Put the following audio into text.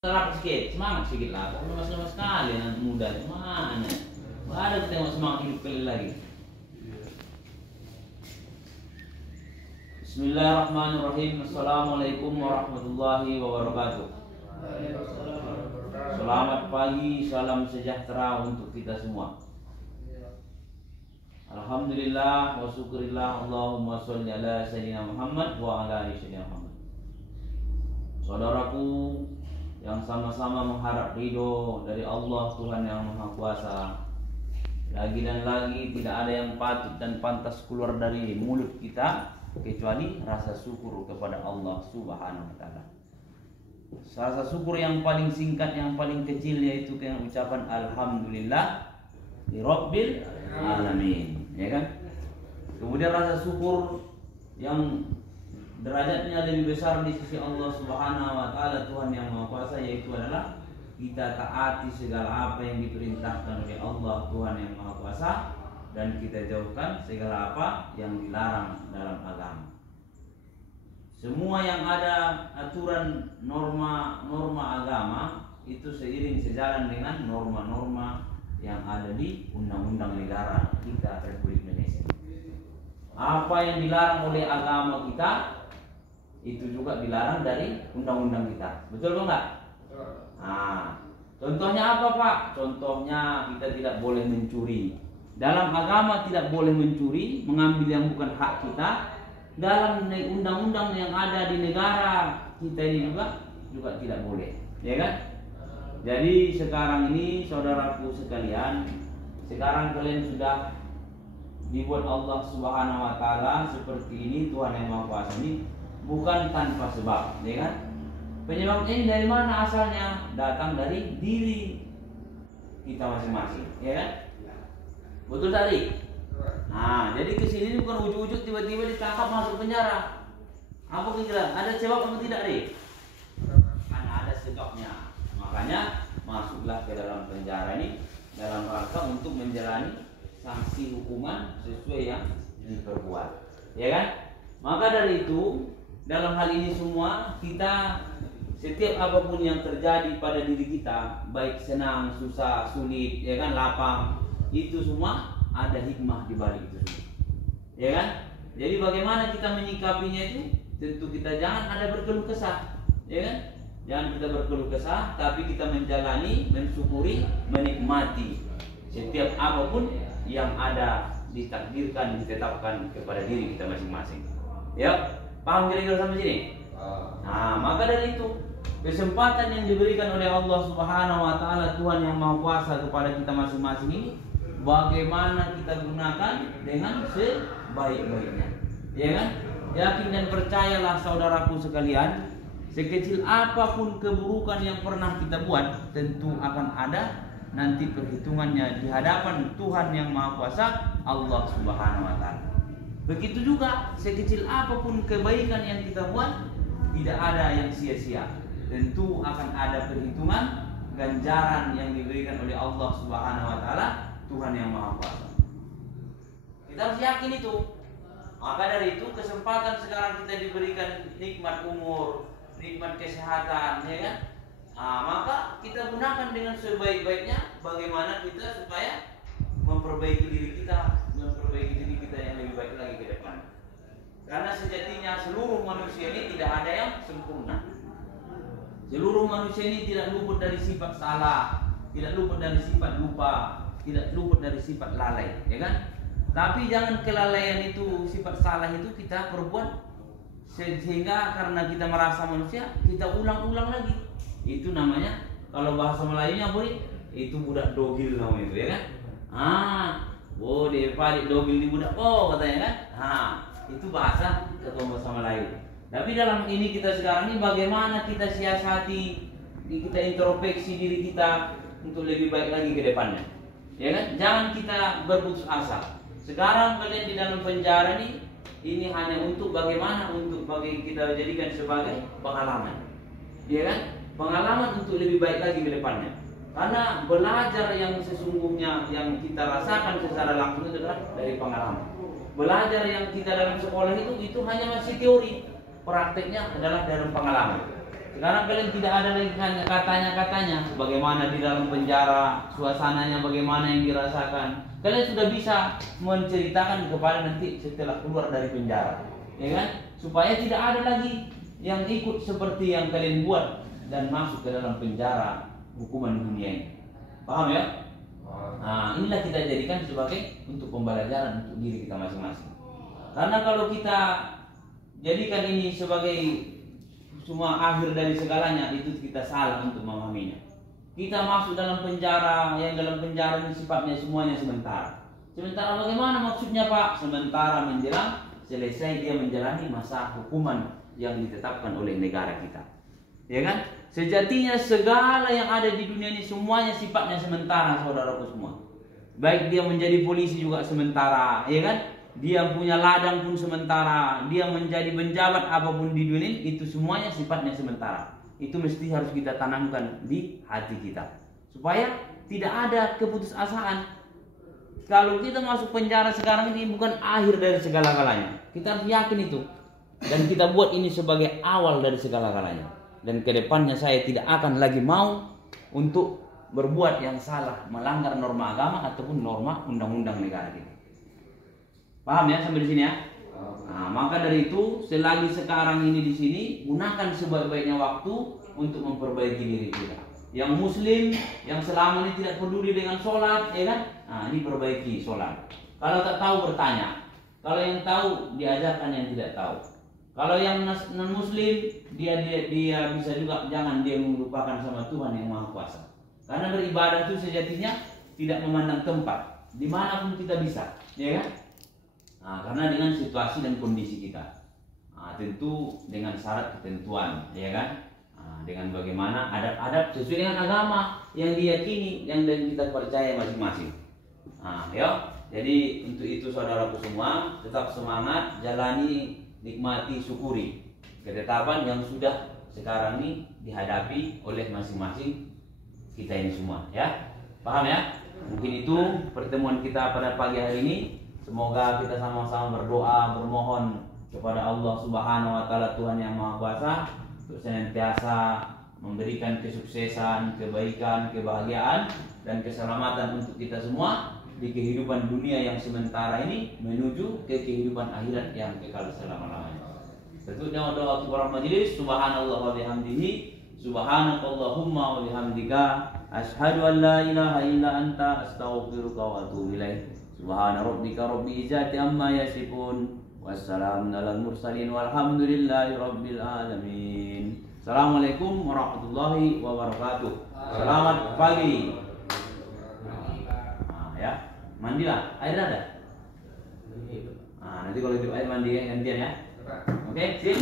Terap sedikit, semangat sedikit lah. Kok lemas-lemas sekali anak muda mana? Ada tengok semangat hidup kali lagi. Bismillahirrahmanirrahim. Assalamualaikum warahmatullahi wabarakatuh. Selamat pagi, salam sejahtera untuk kita semua. Alhamdulillah wa syukurillah, Allahumma sholli ala sayyidina Muhammad wa ala ali sayyidina Muhammad. Saudaraku yang sama-sama mengharap ridho dari Allah Tuhan yang Maha Kuasa, lagi dan lagi tidak ada yang patut dan pantas keluar dari mulut kita kecuali rasa syukur kepada Allah Subhanahu wa taala. Rasa syukur yang paling singkat, yang paling kecil, yaitu dengan ucapan alhamdulillah rabbil alamin, ya kan? Kemudian rasa syukur yang derajatnya lebih besar di sisi Allah Subhanahu wa taala, Tuhan yang Maha Kuasa, yaitu adalah kita taati segala apa yang diperintahkan oleh Allah Tuhan yang Maha Kuasa, dan kita jauhkan segala apa yang dilarang dalam agama. Semua yang ada aturan norma agama itu seiring sejalan dengan norma-norma yang ada di undang-undang negara kita Republik Indonesia. Apa yang dilarang oleh agama kita itu juga dilarang dari undang-undang kita. Betul enggak? Nah, contohnya apa, Pak? Contohnya kita tidak boleh mencuri. Dalam agama tidak boleh mencuri, mengambil yang bukan hak kita. Dalam undang-undang yang ada di negara kita ini juga tidak boleh, ya kan? Jadi sekarang ini saudaraku sekalian, sekarang kalian sudah dibuat Allah Subhanahu wa taala seperti ini, Tuhan yang Maha Kuasa ini, bukan tanpa sebab, ya kan? Penyebab ini dari mana asalnya? Datang dari diri kita masing-masing, ya kan? Betul tadi? Nah, jadi kesini bukan ujuk-ujuk tiba-tiba ditangkap masuk penjara. Apa kira? Ada sebab atau tidak, Ri? Karena ada sebabnya. Makanya masuklah ke dalam penjara ini dalam rangka untuk menjalani sanksi hukuman sesuai yang diperbuat, ya kan? Maka dari itu, dalam hal ini semua kita, setiap apapun yang terjadi pada diri kita, baik senang, susah, sulit, ya kan, lapang, itu semua ada hikmah di balik itu semua, ya kan? Jadi bagaimana kita menyikapinya itu, tentu kita jangan ada berkeluh kesah, ya kan? Jangan kita berkeluh kesah, tapi kita menjalani, mensyukuri, menikmati setiap apapun yang ada ditakdirkan, ditetapkan kepada diri kita masing-masing. Ya, paham kira-kira sampai sini? Nah, maka dari itu kesempatan yang diberikan oleh Allah Subhanahu wa taala, Tuhan yang Maha Kuasa, kepada kita masing-masing ini, bagaimana kita gunakan dengan sebaik-baiknya, ya kan? Yakin dan percayalah saudaraku sekalian, sekecil apapun keburukan yang pernah kita buat, tentu akan ada nanti perhitungannya di hadapan Tuhan yang Maha Kuasa, Allah Subhanahu wa taala. Begitu juga sekecil apapun kebaikan yang kita buat, tidak ada yang sia-sia. Tentu akan ada perhitungan ganjaran yang diberikan oleh Allah Subhanahu wa taala, Tuhan yang Maha Kuasa. Kita harus yakin itu. Maka dari itu kesempatan sekarang kita diberikan nikmat umur, nikmat kesehatan, ya kan? Nah, maka kita gunakan dengan sebaik-baiknya. Bagaimana kita supaya memperbaiki diri kita, yang lebih baik lagi ke depan. Karena sejatinya seluruh manusia ini tidak ada yang sempurna. Seluruh manusia ini tidak luput dari sifat salah, tidak luput dari sifat lupa, tidak luput dari sifat lalai, ya kan? Tapi jangan kelalaian itu, sifat salah itu kita perbuat sehingga karena kita merasa manusia, kita ulang-ulang lagi. Itu namanya, kalau bahasa Melayunya boleh, itu budak dogil namanya itu, ya kan? Dia paling dogil di budak, katanya kan? Itu bahasa ketemu sama Melayu. Tapi dalam ini kita sekarang ini, bagaimana kita siasati, kita introspeksi diri kita untuk lebih baik lagi ke depannya, ya kan? Jangan kita berputus asa. Sekarang kalian di dalam penjara ini hanya untuk bagaimana, untuk bagi kita jadikan sebagai pengalaman, ya kan? Pengalaman untuk lebih baik lagi ke depannya. Karena belajar yang sesungguhnya yang kita rasakan secara langsung itu adalah dari pengalaman. Belajar yang kita dalam sekolah itu hanya masih teori, prakteknya adalah dalam pengalaman. Sekarang kalian tidak ada lagi katanya-katanya bagaimana di dalam penjara, suasananya bagaimana yang dirasakan. Kalian sudah bisa menceritakan kepada nanti setelah keluar dari penjara, ya kan? Supaya tidak ada lagi yang ikut seperti yang kalian buat dan masuk ke dalam penjara hukuman dunia ini. Paham ya? Nah, inilah kita jadikan sebagai untuk pembelajaran untuk diri kita masing-masing. Karena kalau kita jadikan ini sebagai semua akhir dari segalanya, itu kita salah untuk memahaminya. Kita masuk dalam penjara, yang dalam penjara ini sifatnya semuanya sementara. Sementara bagaimana maksudnya Pak? Sementara menjelang selesai dia menjalani masa hukuman yang ditetapkan oleh negara kita. Ya kan? Sejatinya segala yang ada di dunia ini semuanya sifatnya sementara, saudaraku semua. Baik dia menjadi polisi juga sementara, ya kan? Dia punya ladang pun sementara, dia menjadi penjabat apapun di dunia ini, itu semuanya sifatnya sementara. Itu mesti harus kita tanamkan di hati kita, supaya tidak ada keputusasaan. Kalau kita masuk penjara sekarang ini bukan akhir dari segala-galanya. Kita harus yakin itu, dan kita buat ini sebagai awal dari segala-galanya. Dan kedepannya saya tidak akan lagi mau untuk berbuat yang salah, melanggar norma agama ataupun norma undang-undang negara kita. Paham ya sampai di sini ya? Nah, maka dari itu selagi sekarang ini di sini, gunakan sebaik-baiknya waktu untuk memperbaiki diri kita. Yang muslim yang selama ini tidak peduli dengan sholat, ya kan? Nah, ini perbaiki sholat. Kalau tak tahu bertanya. Kalau yang tahu diajarkan yang tidak tahu. Kalau yang non muslim dia bisa juga, jangan dia melupakan sama Tuhan yang Maha Kuasa. Karena beribadah itu sejatinya tidak memandang tempat, dimanapun kita bisa, ya kan? Nah, karena dengan situasi dan kondisi kita, tentu dengan syarat ketentuan, ya kan? Nah, dengan bagaimana adab-adab sesuai dengan agama yang diyakini, yang kita percaya masing-masing. Nah, ya. Jadi untuk itu saudaraku semua, tetap semangat, jalani, nikmati, syukuri ketetapan yang sudah sekarang ini dihadapi oleh masing-masing kita ini semua, ya. Paham ya? Mungkin itu pertemuan kita pada pagi hari ini. Semoga kita sama-sama berdoa, bermohon kepada Allah Subhanahu wa taala, Tuhan yang Maha Kuasa, untuk senantiasa memberikan kesuksesan, kebaikan, kebahagiaan dan keselamatan untuk kita semua di kehidupan dunia yang sementara ini menuju ke kehidupan akhirat yang kekal selama-lamanya. Tentunya doa para majelis, subhanallah wa bihamdihi, subhanakallahumma wa bihamdika, asyhadu an la ilaha illa anta, astaghfiruka wa atubu ilaik. Subhana rabbika rabbil izzati amma yasifun, wassalamun alal mursalin, walhamdulillahi rabbil alamin. Assalamualaikum warahmatullahi wabarakatuh. Selamat pagi. Nah, ya, mandilah, air ada. Nah, nanti kalau itu air mandi gantian ya. Oke, sip.